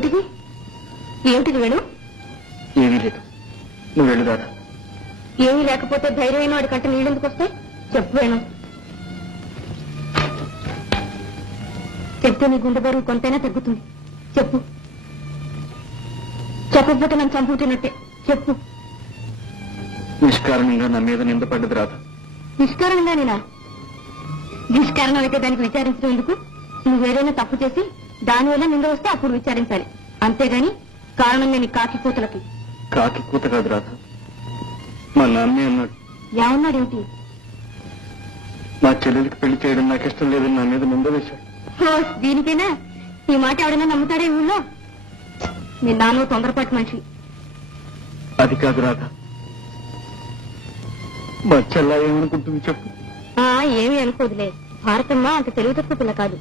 ఏమిటిది ఏమిటిది వేణు? ఏమీ లేదు, నువ్వు వెళ్ళు రాధ. ఏమీ లేకపోతే ధైర్యమైన వాడి కంటే నీళ్ళెందుకు వస్తాయి? చెప్పు వేణు. చెప్తే నీ గుండె బరువు కొంతైనా తగ్గుతుంది. చెప్పు. చెప్పకపోతే నన్ను చంపుతున్నట్టే. చెప్పు. నిష్కారణంగా నా మీద నిందపడ్డది రాధ. నిష్కారణంగా నేనా? నిష్కారణం అయితే దానికి విచారించడం ఎందుకు? నువ్వు ఏదైనా తప్పు చేసి దానివల్ల నింద వస్తే అప్పుడు విచారించాలి, అంతేగాని కారణం లేని కాకి కూతలకి. కాకి కూత కాదు రాధ, మా నాన్నే అన్నాడు. ఏమన్నాడేమిటి? నా చెల్లెలికి పెళ్లి చేయడం నాకు ఇష్టం లేదని నా మీద నింద వేశాడు. దీనికైనా ఈ మాట ఎవడైనా నమ్ముతాడే ఊళ్ళో? మీ నాన్న తొందరపాటు మనిషి. అది కాదు రాధ, మా చెల్ల ఏమనుకుంటుంది చెప్పు. ఏమీ అనుకోదులే. భారతమ్మ అంత తెలివి తక్కువ పిల్ల కాదు.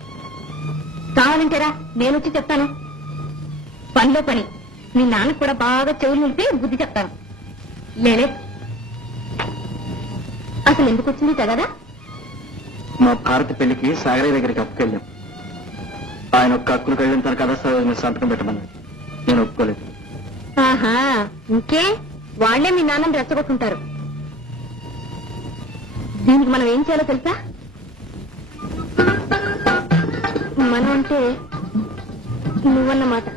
కావాలంటేరా నేనొచ్చి చెప్తాను. పనిలో పని మీ నాన్నకు కూడా బాగా చెవులు నిలిపి బుద్ధి చెప్తాను. లేలే, అసలు ఎందుకు వచ్చింది కదా? మా భారత పెళ్లికి సాగరయ్య దగ్గరికి అప్పుకెళ్ళాం. ఆయన ఒక్క అక్కులు కలిగిన తన కథ సంతకం పెట్టమన్నాడు. నేను ఒప్పుకోలేదు. ఆహా, ఇంకే వాళ్లే మీ నాన్నని రెచ్చగొట్టుంటారు. దీనికి మనం ఏం చేయాలో తెలుసా? మనం అంటే నువ్వన్నమాట.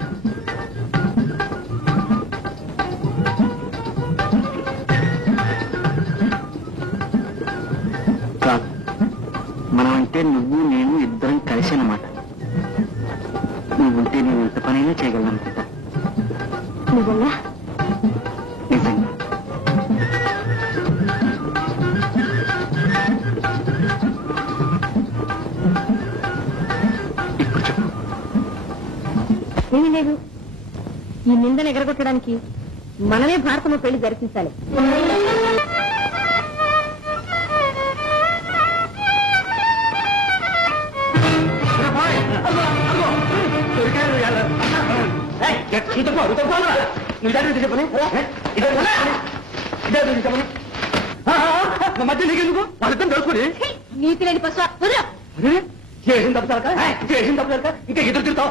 కాదు, మనం అంటే నువ్వు నేను ఇద్దరం కలిసి అన్నమాట. నువ్వుంటే నేను ఎంత పనైనా చేయగలను అనుకుంటా. నిజంగా? నిజంగా. ఇప్పుడు చెప్పు. ఏమీ లేదు. ఈ నిందను ఎగరగొట్టడానికి మనమే భారతమ్మ పెళ్లి జరిపించాలి. మధ్య నీకెందుకు? వాళ్ళిద్దరం తెలుసుకుని నీతి లేని పశువా? చేసిన తప్పు ఇంకా ఎదురు తిరుగుతావు.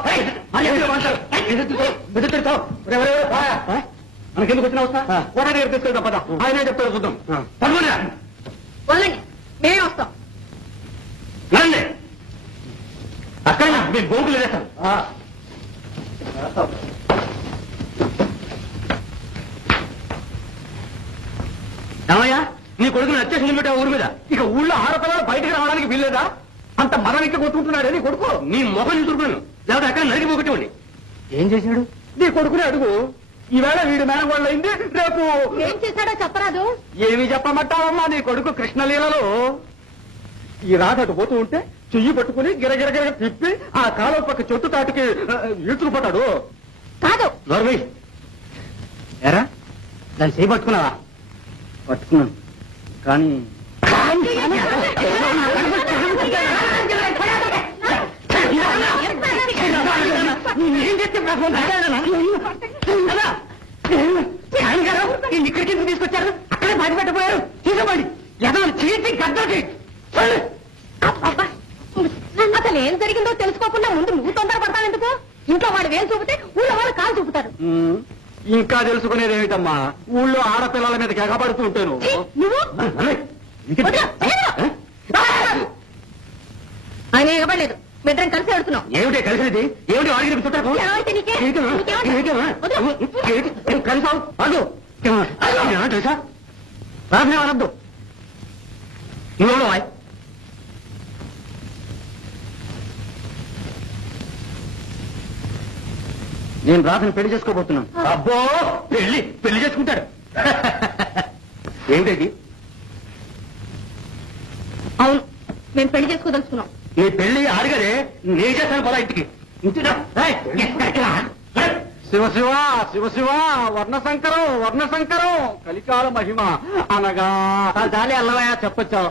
మనకెందుకు వచ్చిన అవసరం? కోట దగ్గర తీసుకెళ్తాం పద. ఆయన చెప్తారు చూద్దాం. వదలండి, మేమే వస్తాం. రండి. అక్కడ మీరు బొంకులు వేస్తాం. ఏమయ్యా, నీ కొడుకుని వచ్చేసి పెట్టా ఊరి మీద. ఇక ఊళ్ళో ఆడపిల్లలు బయటకు రావడానికి వీల్లేదా? అంత మదం ఎక్క కొట్టుకుంటున్నాడే నీ కొడుకు. నీ మొహం చూసుకున్నాను, లేకపోతే అక్కడ నరికి పోగొట్టండి. ఏం చేశాడు? నీ కొడుకుని అడుగు. ఈవేళ వీడు మేనగోళ్ళు అయింది, రేపు ఏం చేశాడో చెప్పరాదు? ఏమి చెప్పమంటావమ్మా? నీ కొడుకు కృష్ణలీలలో ఈ రాధటు పోతూ ఉంటే చెయ్యి పట్టుకుని గిరగిరగిర తిప్పి ఆ కాలువ పక్క చెట్టు తాటికి ఈడ్చుకుపోతాడు. కాదు. నోర్మై ఎరా, దాన్ని చెయ్యి పట్టుకున్నావా? పట్టుకున్నాను, కానీ ఇక్కడికి తీసుకొచ్చారు, అక్కడే బాధ పెట్టబోయారు. తీసుకోండి, ఎదవని చీటి గద్దకి. అసలు ఏం జరిగిందో తెలుసుకోకుండా ముందు నువ్వు తొందరపడతావు ఎందుకు? ఇంట్లో వాడు వేలు చూపితే ఊళ్ళో వాళ్ళు కాలు చూపుతారు. ఇంకా తెలుసుకునేది ఏమిటమ్మా? ఊళ్ళో ఆడపిల్లల మీద ఎగబడుతూ ఉంటాను. నువ్వు ఆయన ఎగబడలేదు, మిద్దరం కలిసి ఆడుతున్నావు. ఏమిటి కలిసినది? ఏమిటి వాడికి చుట్టాకు? కలిసావు అడు తెలుసా? రాధనే అనద్దు. నువ్వు నేను రాధని పెళ్లి చేసుకోబోతున్నాను. అబ్బో, పెళ్లి చేసుకుంటాడు. ఏమిటి? అవును, మేము పెళ్లి చేసుకోదలుచుకున్నాం. నీ పెళ్లి ఆడగదే, నేను చేస్తాను పదా ఇంటికి. శివ శివ శివ శివ, వర్ణశంకరం వర్ణశంకరం, కలికాల మహిమ అనగా చాలే అల్లవయా చెప్పొచ్చావు.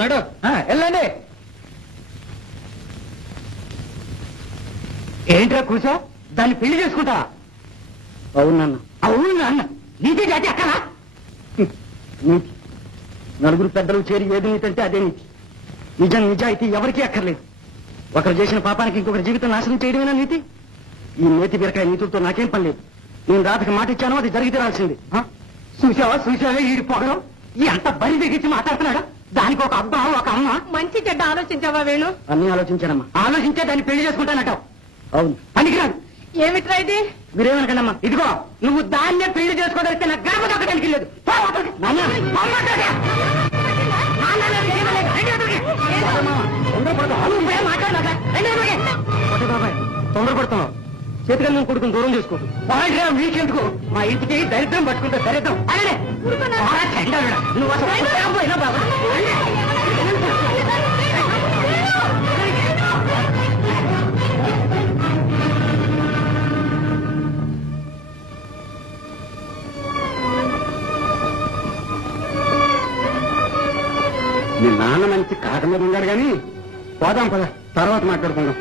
నడు వెళ్ళండి. ఏంట్రా కూర్చో, దాన్ని పెళ్లి చేసుకుంటా? అవునన్న. అవును నాన్న, నీతి జాతి అక్కడ నీతి. నలుగురు పెద్దలు చేరి ఏది నీతి అంటే అదే నీతి. నిజం నిజాయితీ ఎవరికీ అక్కర్లేదు. ఒకరు చేసిన పాపానికి ఇంకొకరి జీవితం నాశనం చేయడమేనా నీతి? ఈ నేతి బీరకాయ నీతులతో నాకేం పని లేదు. నేను రాతకి మాట ఇచ్చాను, అది జరిగి తీరాల్సింది. చూసావా ఈ పొగడం ఎంత బరి దిగించి మాట్లాడుతున్నాడా? దానికి ఒక అబ్బా ఒక అమ్మ. మంచి చెడ్డ ఆలోచించావా వేణు? అన్నీ ఆలోచించానమ్మా. ఆలోచించే దాన్ని పెళ్లి చేసుకుంటానట. అవును, పనికిరాదు. ఏమిట్రా ఇది? మీరేమనకండమ్మా. ఇదిగో నువ్వు దాన్నే పెళ్లి చేసుకోదలిస్తే నాకు గర్భ దక్కడానికి లేదు. తొందరపడుతున్నావు. చేతిగా నువ్వు కొడుకుని దూరం చేసుకోదు. మీకెందుకు? మా ఇంటికి దరిద్రం పట్టుకుంటే దరిద్రం. నువ్వు అసలు బాబా. మీ నాన్న మంచి కాక మీద ఉన్నాడు కానీ పోదాం పద, తర్వాత మాట్లాడుకుందాం.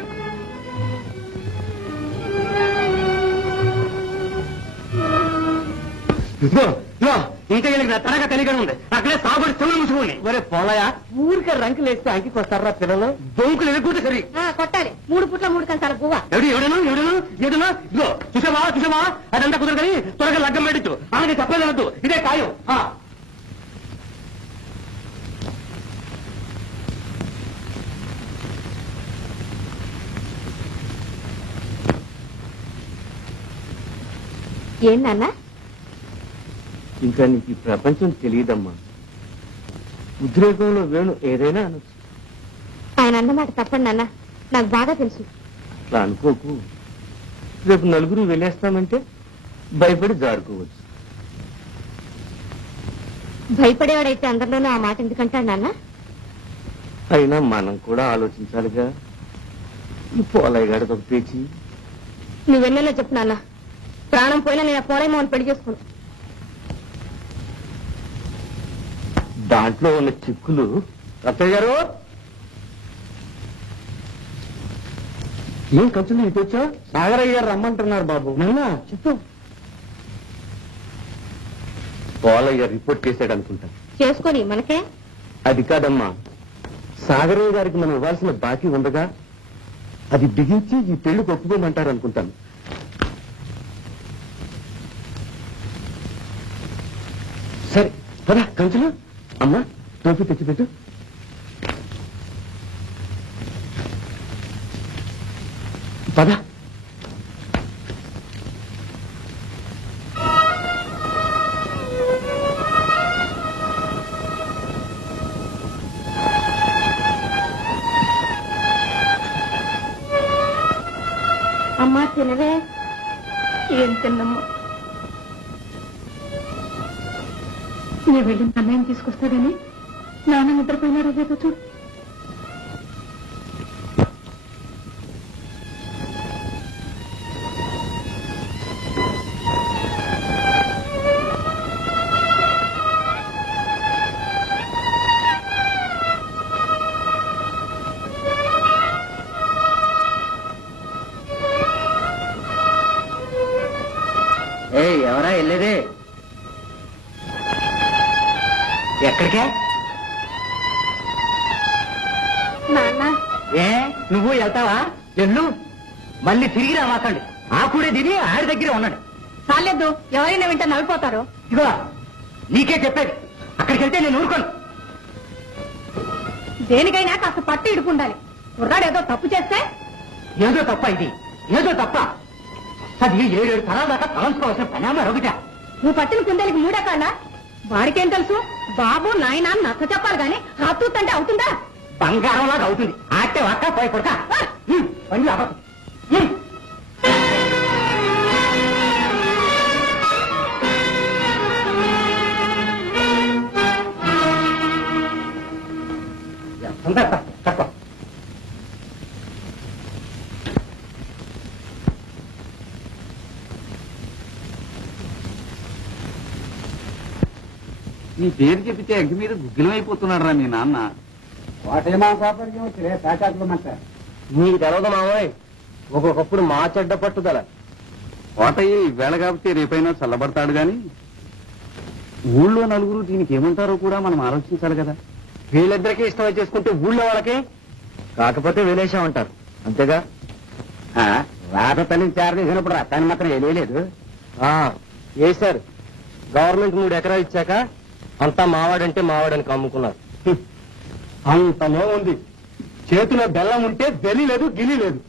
ఇంకా తనగా తెలియగా ఉంది. అక్కడే సాగుడి చెవులు మూసుకోండి. ఒరే పోలయా, ఊరికే రంకులు వేస్తే అంకికి వస్తారా పిల్లలు? బొంకులు ఎదుర్కొంటే సరి కొట్టాలి. 3 పూట్ల 3 కంచాల పువ్వ. ఎవడను ఇదిగో చూసావా అదంతా కుదరదు కానీ త్వరగా లగ్గం పెట్టచ్చు. ఆమెకి చెప్పలేదనద్దు, ఇదే ఖాయం. ఏందన్నా? ఇంకా నీకు ఈ ప్రపంచం తెలియదమ్మా. ఉద్రేకంలో వేణు ఏదైనా అనొచ్చు. ఆయన అన్నమాట తప్పండి అన్న, నాకు బాగా తెలుసు. అట్లా అనుకోకు. రేపు నలుగురు వెళ్ళేస్తామంటే భయపడి జారుకోవచ్చు. భయపడేవాడైతే అందరిలోనూ ఆ మాట ఎందుకంటాడు నాన్న? అయినా మనం కూడా ఆలోచించాలిగా. ఈ పోలయ్య గాడితో పేచి. నువ్వెన్నెల్లో చెప్పు నాన్న, ప్రాణం పోయినా నేను పోలేమో అని పెళ్లి చేసుకోను. దాంట్లో ఉన్న చిక్కులు. రత్తయ్య గారు, ఏం ఖర్చులు ఇటు వచ్చా? సాగరయ్య గారు రమ్మంటున్నారు బాబు. నైనా చెప్పు. పోలయ్య రిపోర్ట్ చేశాడు అనుకుంటా. చేసుకొని మనకే. అది కాదమ్మా, సాగరయ్య గారికి మనం ఇవ్వాల్సిన బాకీ ఉండగా అది బిగించి ఈ పెళ్లికి ఒప్పుకోమంటారు అనుకుంటాను. సరే పదా కంచులు. అమ్మా టోపీ తెచ్చిపెట్టు. పద. అమ్మా తినవే. ఏం తిన్నమ్మా? నేను వెళ్ళిన అన్నయ్యం తీసుకొస్తాడని నాన్న నిద్రపోయినారో లేదో చూడు. ఎవరా వెళ్ళేదే? ఎక్కడికే? నాన్న ఏ నువ్వు వెళ్తావా? ఎల్లు, మళ్ళీ తిరిగి రామాకండి. ఆ కూడే తిని ఆడి దగ్గరే ఉన్నాడు. చాలేదు, ఎవరైనా వింటే నవ్విపోతారు. ఇదిగో నీకే చెప్పేది, అక్కడికి వెళ్తే నేను ఊరుకోను. దేనికైనా కాస్త పట్టు ఇడుకుండాలి. కుర్రాడు ఏదో తప్పు చేస్తే. ఏదో తప్ప ఇది, ఏదో తప్ప. అది 7 తరాల దాకా తలంచుకోవాల్సిన పని ఒకట. నువ్వు పట్టిన కుందేలకి 3 కాళ్ళ. వాడికేం తెలుసు? బాబు నాయన నచ్చ చెప్పాలి గాని హత్తుంటే అవుతుందా? బంగారం లాగా అవుతుంది. ఆటే అక్క పోయి కొడక పని అవ్వదు. తక్కువ నీ పేరు చెప్తే అగ్గి మీద గుగ్గిలం అయిపోతున్నాడు రా మీ నాన్న. నీకు తెలవదు మామయ్య, ఒక్కొక్కప్పుడు మా చెడ్డ పట్టుదల. కోటయ్య ఈవేళ కాబట్టి రేపైనా చల్లబడతాడు గాని ఊళ్ళో నలుగురు దీనికి ఏమంటారో కూడా మనం ఆలోచించాలి కదా. వీళ్ళిద్దరికీ ఇష్టం చేసుకుంటే ఊళ్ళో వాళ్ళకి కాకపోతే వినేశామంటారు అంతేగా. రాజతల్లి చేరదీసినప్పుడు రక్తాన్ని మాత్రం వేయలేదు. వేశారు. గవర్నమెంట్ 3 ఎకరాలు ఇచ్చాక అంతా మావాడంటే మావాడని కమ్ముకున్నారు. అంతలో ఉంది. చేతిలో బెల్లం ఉంటే బెలి లేదు, గిలి లేదు.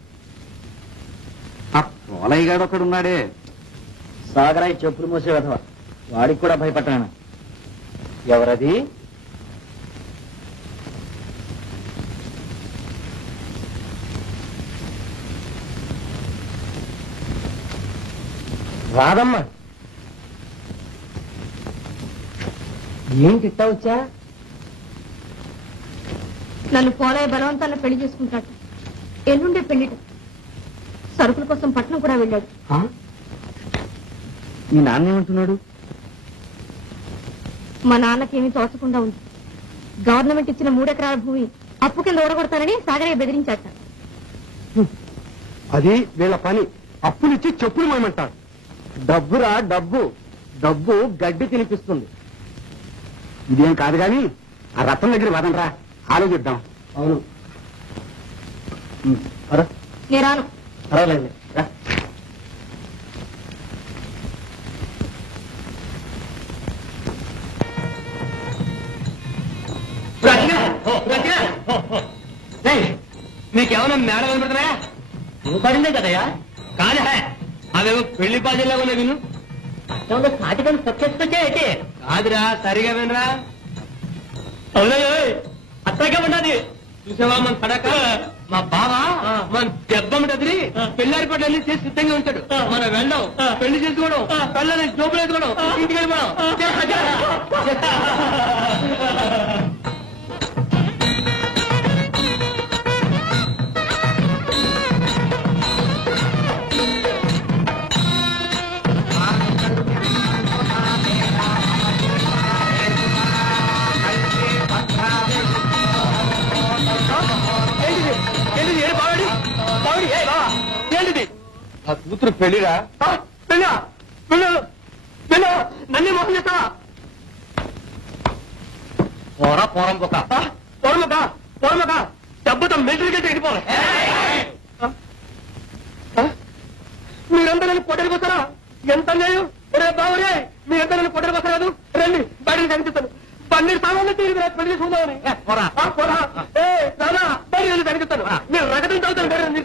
ఆ పోలయ్య గాడు ఒకడున్నాడే, సాగరాయి చెప్పులు మోసే విధవ, వాడికి కూడా భయపడ్డాను. ఎవరది? రాదమ్మా. ఏంటి ఇట్టా వచ్చా? నన్ను పోలయ్య బలవంతాన్ని పెళ్లి చేసుకుంటాడు. ఎల్లుండే పెళ్లిట. సరుకుల కోసం పట్నం కూడా వెళ్ళాడు. మీ నాన్న ఏమంటున్నాడు? మా నాన్నకేమీ తోచకుండా ఉంది. గవర్నమెంట్ ఇచ్చిన 3 ఎకరాల భూమి అప్పు కింద ఓడగొడతానని సాగరయ్య బెదిరించాట. అది వీళ్ళ పని. అప్పులిచ్చి చెప్పులు మోయమంటారు. డబ్బురా డబ్బు. డబ్బు గడ్డి తినిపిస్తుంది. ఇదేం కాదు గాని ఆ రత్నం దగ్గర వదనరా, ఆలోచిద్దాం. అవును. నేను రాను. పర్వాలేదు. నీకేమన్నా మేడ కనబడుతున్నాయా? నువ్వు పడిందే కదయ్యా. కాదా అవేమో పెళ్లి బాధ్యలా ఉన్నాయి. విను కాటికని సక్సెస్కొచ్చే అయితే కాదురా, సరిగా వినరా. అవునా అత్తగా ఉన్నది చూసావా మన పడక. మా బావా మన దెబ్బమ్మ దగ్గర పెళ్లారి పట్ల అన్ని చేసి సిద్ధంగా ఉంటాడు. మనం వెళ్ళడం, పెళ్లి చేసుకోవడం, పిల్లల్ని జోబులు వేసుకోవడం, ఇంటికి వెళ్ళిపోవడం. నా కూతురు పెళ్లిరా? పెళ్ళా? పెళ్ళ నన్నే మోసం చేస్తావా? పోరా పోరంబొక. పోరమ్మక డబ్బుతో మిలిటరీకి వెళ్ళిపోవాలి. మీరంతా నన్ను కొట్టడానికి వస్తారా? ఎంత అన్యాయం! రే బాబురే, మీరంతా నన్ను కొట్టడానికి వస్తారు. రండి బయటకు కనిపిస్తాను. 12 సామాన్లు తీరు పెళ్లి చేసుకుందామని. పోరా బయట కనిపిస్తాను. మీరు రగతం చదువుతాను.